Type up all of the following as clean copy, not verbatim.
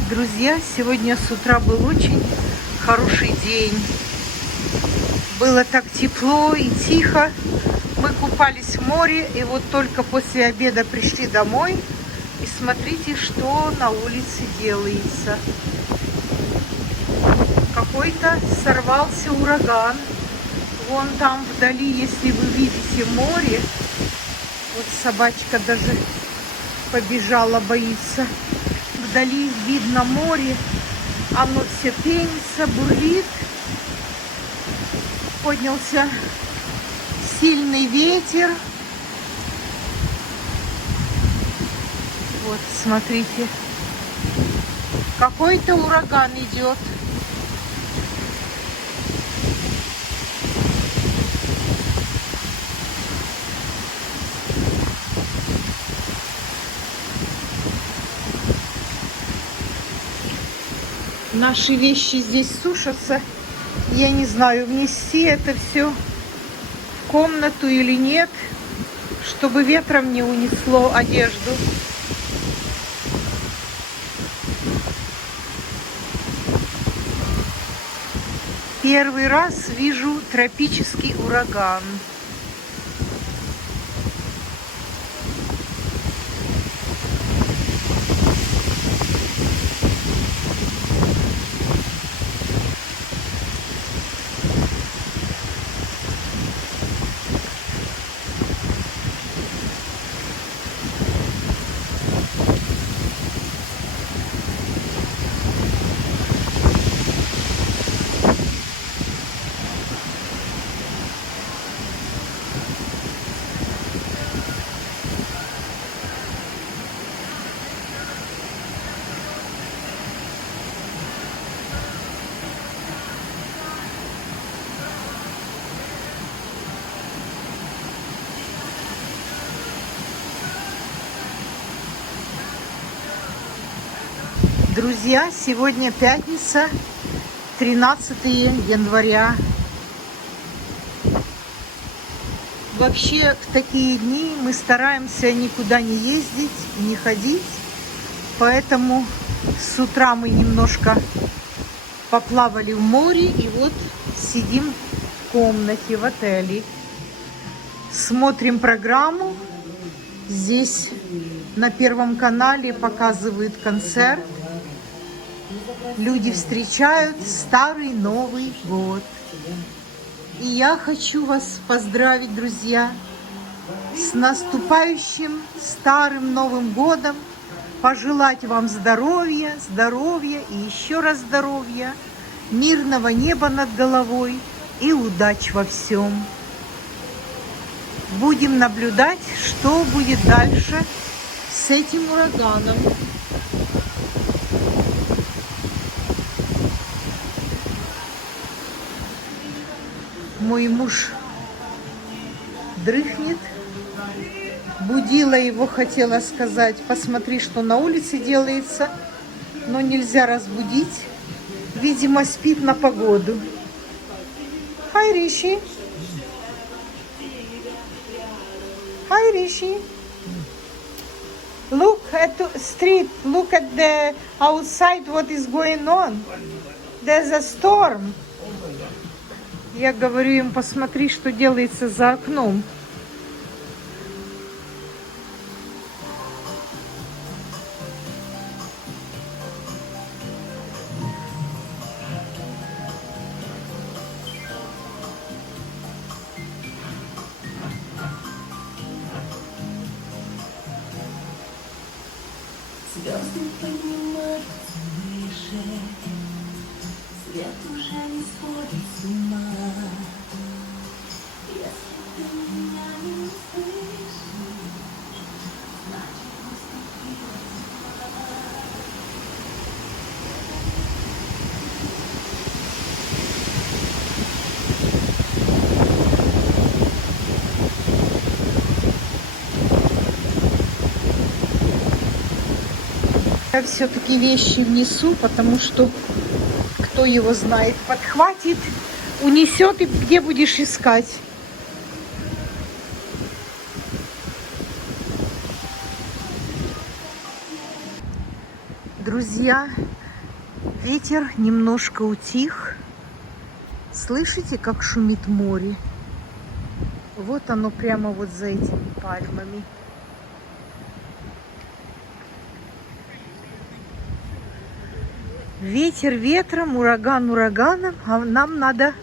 Друзья, сегодня с утра был очень хороший день. Было так тепло и тихо. Мы купались в море, и вот только после обеда пришли домой. И смотрите, что на улице делается. Какой-то сорвался ураган. Вон там вдали, если вы видите море, вот собачка даже побежала, боится. Вдали видно море, оно все пенится, бурлит. Поднялся сильный ветер. Вот, смотрите, какой-то ураган идет. Наши вещи здесь сушатся. Я не знаю, внести это все в комнату или нет, чтобы ветром не унесло одежду. Первый раз вижу тропический ураган. Друзья, сегодня пятница, 13 января. Вообще в такие дни мы стараемся никуда не ездить, не ходить. Поэтому с утра мы немножко поплавали в море и вот сидим в комнате в отеле. Смотрим программу. Здесь на Первом канале показывают концерт. Люди встречают Старый Новый год. И я хочу вас поздравить, друзья, с наступающим Старым Новым годом. Пожелать вам здоровья, здоровья и еще раз здоровья, мирного неба над головой и удач во всем. Будем наблюдать, что будет дальше с этим ураганом. Мой муж дрыхнет. Будила его, хотела сказать, посмотри, что на улице делается, но нельзя разбудить. Видимо, спит на погоду. Hi, Rishi. Hi, Rishi. Look at the street. Look at the outside. What is going on? There's a storm. Я говорю им, посмотри, что делается за окном. Звезды поднимаются выше, свет уже не сходит с ума. Если ты меня не услышишь, значит наступила зима. Я все-таки вещи внесу, потому что кто его знает, подхватит, унесет, и где будешь искать. Друзья, ветер немножко утих. Слышите, как шумит море? Вот оно прямо вот за этими пальмами. Ветер ветром, ураган ураганом, а нам надо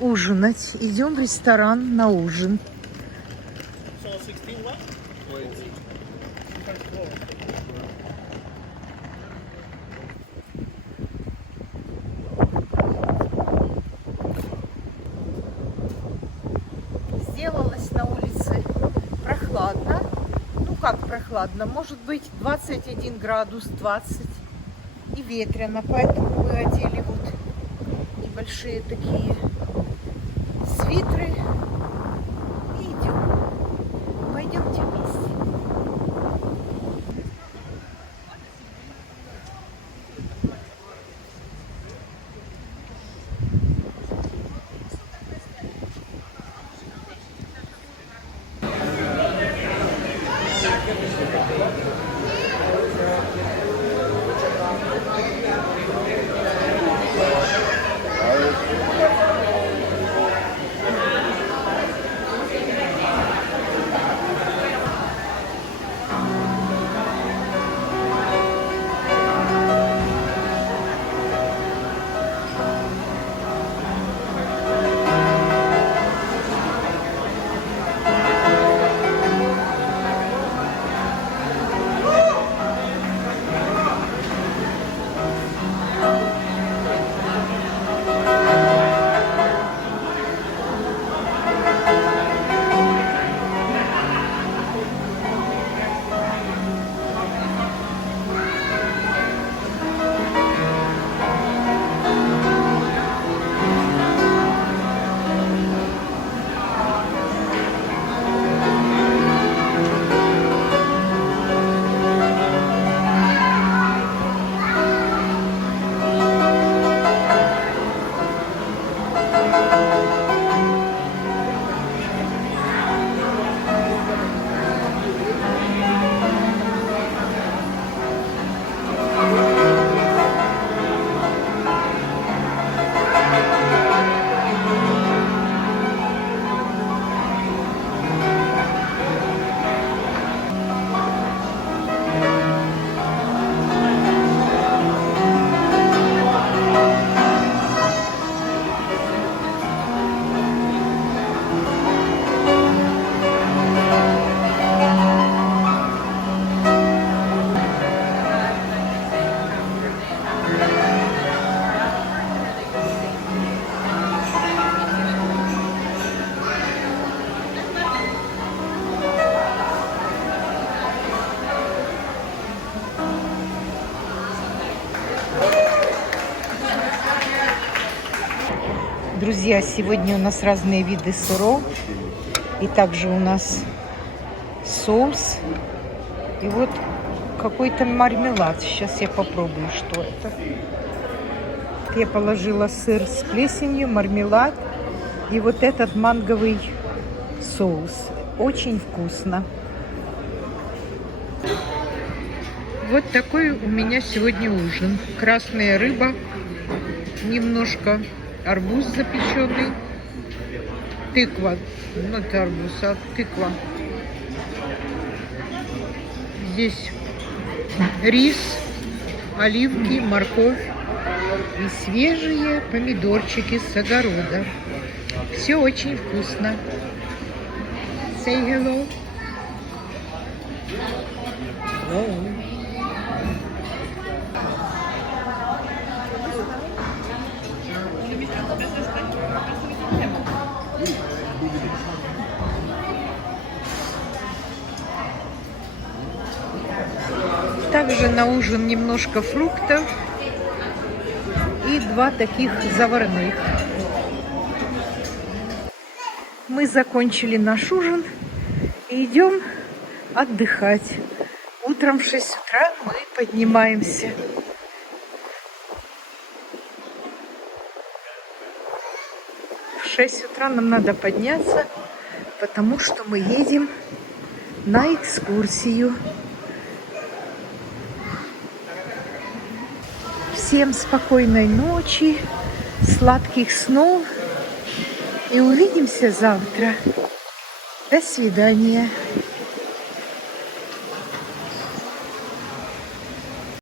ужинать. Идем в ресторан на ужин. Сделалось на улице прохладно. Ну как прохладно? Может быть 21 градус, 20. И ветрено, поэтому мы одели вот небольшие такие свитеры и идем. Пойдемте вместе. Друзья, сегодня у нас разные виды сыров. И также у нас соус. И вот какой-то мармелад. Сейчас я попробую, что это. Я положила сыр с плесенью, мармелад и вот этот манговый соус. Очень вкусно. Вот такой у меня сегодня ужин. Красная рыба, немножко арбуз запеченный, тыква, ну это арбуз, а тыква. Здесь рис, оливки, морковь и свежие помидорчики с огорода. Все очень вкусно. Say hello. Hello. Также на ужин немножко фруктов и 2 таких заварных. Мы закончили наш ужин и идем отдыхать. Утром в 6 утра мы поднимаемся. В 6 утра нам надо подняться, потому что мы едем на экскурсию. Всем спокойной ночи, сладких снов. И увидимся завтра. До свидания.